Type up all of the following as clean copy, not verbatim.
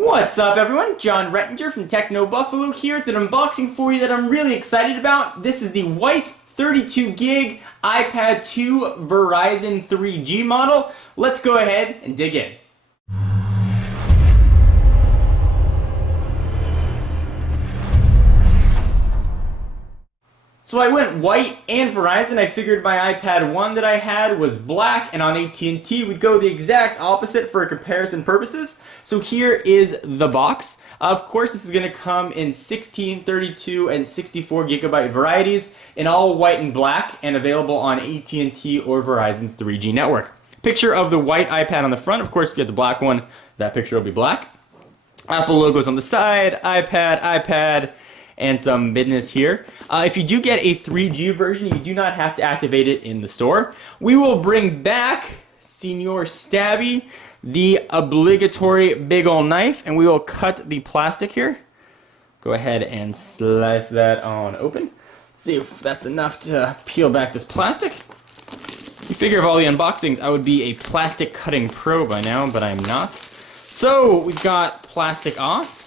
What's up everyone? John Rettinger from Techno Buffalo here with an unboxing for you that I'm really excited about. This is the white 32 gig iPad 2 Verizon 3G model. Let's go ahead and dig in. So I went white and Verizon. I figured my iPad 1 that I had was black, and on AT&T we'd go the exact opposite for comparison purposes. So here is the box. Of course, this is going to come in 16, 32, and 64 gigabyte varieties in all white and black, and available on AT&T or Verizon's 3G network. Picture of the white iPad on the front. Of course, if you get the black one, that picture will be black. Apple logos on the side, iPad, and some business here. If you do get a 3G version, you do not have to activate it in the store. We will bring back Senor Stabby, the obligatory big ol' knife, and we will cut the plastic here. Go ahead and slice that on open. Let's see if that's enough to peel back this plastic. You figure of all the unboxings, I would be a plastic cutting pro by now, but I'm not. So we've got plastic off.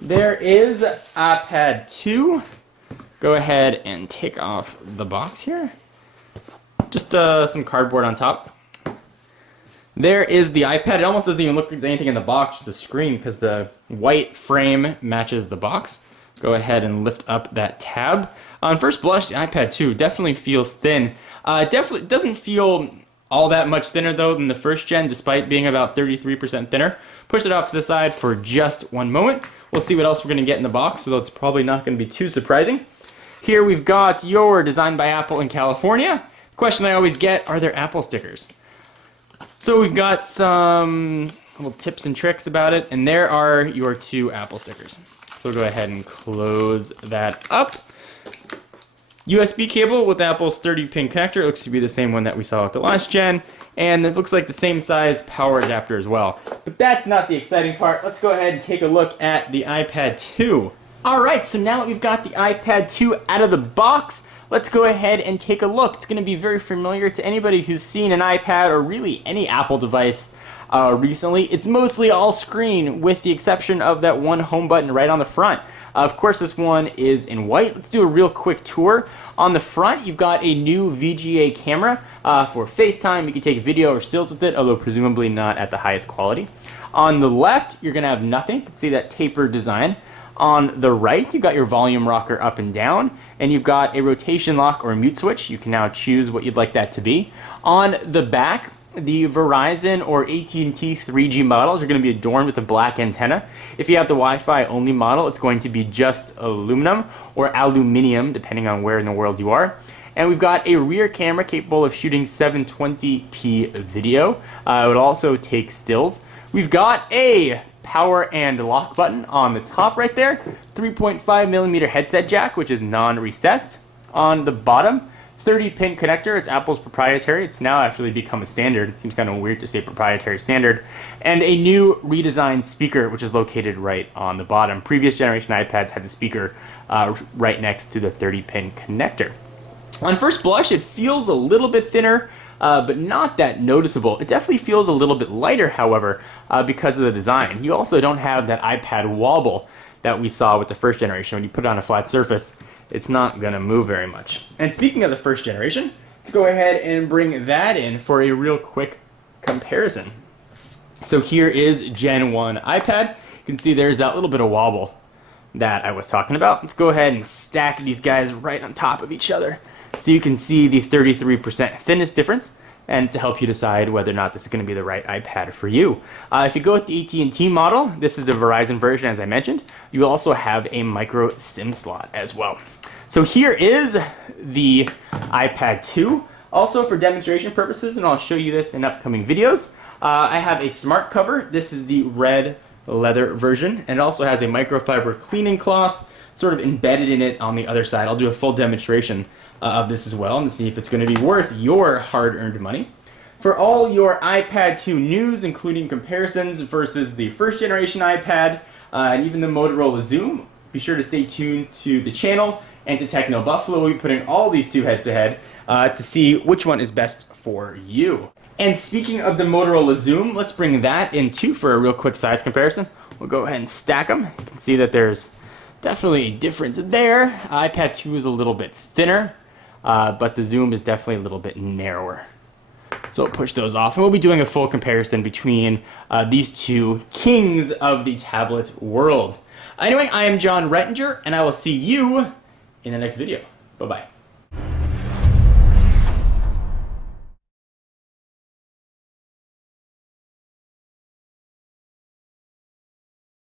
There is iPad 2. Go ahead and take off the box here. Just some cardboard on top. There is the iPad. It almost doesn't even look like anything in the box, just a screen, because the white frame matches the box. Go ahead and lift up that tab. On first blush, the iPad 2 definitely feels thin. Definitely doesn't feel all that much thinner though than the first gen, despite being about 33% thinner. Push it off to the side for just one moment. We'll see what else we're going to get in the box, although it's probably not going to be too surprising. Here we've got your Designed by Apple in California. The question I always get, are there Apple stickers? So we've got some little tips and tricks about it, and there are your two Apple stickers. So we'll go ahead and close that up. USB cable with Apple's 30-pin connector. It looks to be the same one that we saw at the last gen, and it looks like the same size power adapter as well. But that's not the exciting part. Let's go ahead and take a look at the iPad 2. Alright, so now that we've got the iPad 2 out of the box, let's go ahead and take a look. It's going to be very familiar to anybody who's seen an iPad or really any Apple device recently. It's mostly all screen with the exception of that one home button right on the front. Of course, this one is in white. Let's do a real quick tour. On the front, you've got a new VGA camera for FaceTime. You can take video or stills with it, although presumably not at the highest quality. On the left, you're going to have nothing. You can see that tapered design. On the right, you've got your volume rocker up and down, and you've got a rotation lock or a mute switch. You can now choose what you'd like that to be. On the back, the Verizon or AT&T 3G models are going to be adorned with a black antenna. If you have the Wi-Fi only model, it's going to be just aluminum or aluminium, depending on where in the world you are. And we've got a rear camera capable of shooting 720p video. It would also take stills. We've got a power and lock button on the top right there. 3.5mm headset jack, which is non-recessed. On the bottom, 30-pin connector. It's Apple's proprietary. It's now actually become a standard. It seems kind of weird to say proprietary standard. And a new redesigned speaker, which is located right on the bottom. Previous generation iPads had the speaker right next to the 30-pin connector. On first blush, it feels a little bit thinner, but not that noticeable. It definitely feels a little bit lighter, however, because of the design. You also don't have that iPad wobble that we saw with the first generation. When you put it on a flat surface, it's not going to move very much. And speaking of the first generation, let's go ahead and bring that in for a real quick comparison. So here is Gen 1 iPad. You can see there's that little bit of wobble that I was talking about. Let's go ahead and stack these guys right on top of each other so you can see the 33% thinness difference, and to help you decide whether or not this is going to be the right iPad for you. If you go with the AT&T model, this is the Verizon version as I mentioned. You also have a micro SIM slot as well. So here is the iPad 2. Also for demonstration purposes, and I'll show you this in upcoming videos, I have a smart cover. This is the red leather version, and it also has a microfiber cleaning cloth sort of embedded in it on the other side. I'll do a full demonstration of this as well, and to see if it's going to be worth your hard-earned money. For all your iPad 2 news, including comparisons versus the first generation iPad, and even the Motorola Zoom, be sure to stay tuned to the channel and to Techno Buffalo. We'll be putting all these two head-to-head to see which one is best for you. And speaking of the Motorola Zoom, let's bring that in too for a real quick size comparison. We'll go ahead and stack them. You can see that there's definitely a difference there. iPad 2 is a little bit thinner, but the Zoom is definitely a little bit narrower. So we'll push those off, and we'll be doing a full comparison between these two kings of the tablet world. Anyway, I am John Rettinger, and I will see you in the next video. Bye-bye.